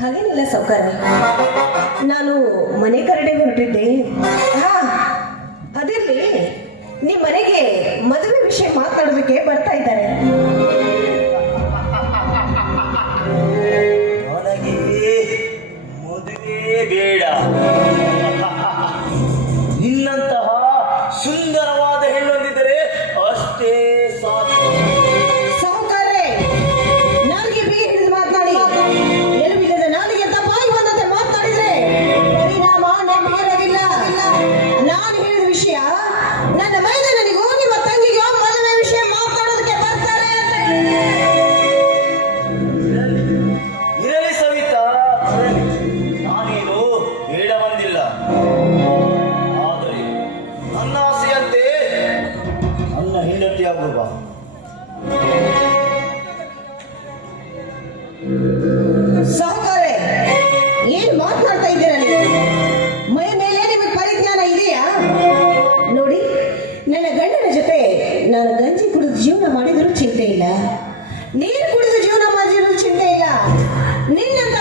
ಹಾಗೇನಿಲ್ಲ ಸೌಕಾರ, ನಾನು ಮನೆ ಕರಡೆ ಹೊರಟಿದ್ದೆ. ಹಾ, ಅದಿರ್ಲಿ, ನಿಮ್ಮ ಮನೆಗೆ ಮದುವೆ ವಿಷಯ ಮಾತಾಡೋದಕ್ಕೆ ಬರ್ತಾ ಇದ್ದಾರೆ. ನನಗೆ ಮದುವೆ ಬೇಡ. ನಿನ್ನಂತಹ ಸುಂದರವಾದ ಹೆಣ್ಣೊಂದಿದ್ದರೆ ಅಷ್ಟೇ ಸಾಕು. ಸೌಕರ್ಯ ನನಗೆ ಬೀಗ ಹಿಡಿದು ಮಾತನಾಡಿ, ಎಲುಬಿಲ್ಲದ ನಾಲಿಗೆ ತಪ್ಪಾಗಿ ಬಂದಂತೆ ಮಾತನಾಡಿದ್ರೆ ಪರಿಣಾಮ ನಮಗಿರೋದಿಲ್ಲ. ನಾನು ಹೇಳಿದ ವಿಷಯ ನನ್ನ ಮೈದನಿಗೂ ನಿಮ್ಮ ತಂಗಿಗೂ ಮದುವೆ ವಿಷಯ ಮಾತಾಡೋದಕ್ಕೆ ಬರ್ತಾರೆ ಅಂತ. ಇರಲಿ ಸವಿತಾ, ನಾನೇನು ಬೇಡ ಬಂದಿಲ್ಲ. ಆದರೆ ನನ್ನ ಆಸೆಯಂತೆ ನನ್ನ ಹೆಂಡತಿಯಾಗುವ. ಸಹಕಾರೆ, ಏನ್ ಮಾತನಾಡ್ತಾ ಇದ್ದೀರಾ ನೀವು? ಮೈ ಮೇಲೆ ನಿಮಗೆ ಪರಿಜ್ಞಾನ ಇದೆಯಾ? ನೋಡಿ, ನನ್ನ ಗಂಡನ ಜೊತೆ ನಾನು ಗಂಜಿ ಕುಡಿದು ಜೀವನ ಮಾಡಿದರೂ ಚಿಂತೆ ಇಲ್ಲ, ನೀರು ಕುಡಿದು ಜೀವನ ಮಾಡಿದರೂ ಚಿಂತೆ ಇಲ್ಲ. ನಿನ್ನಂತ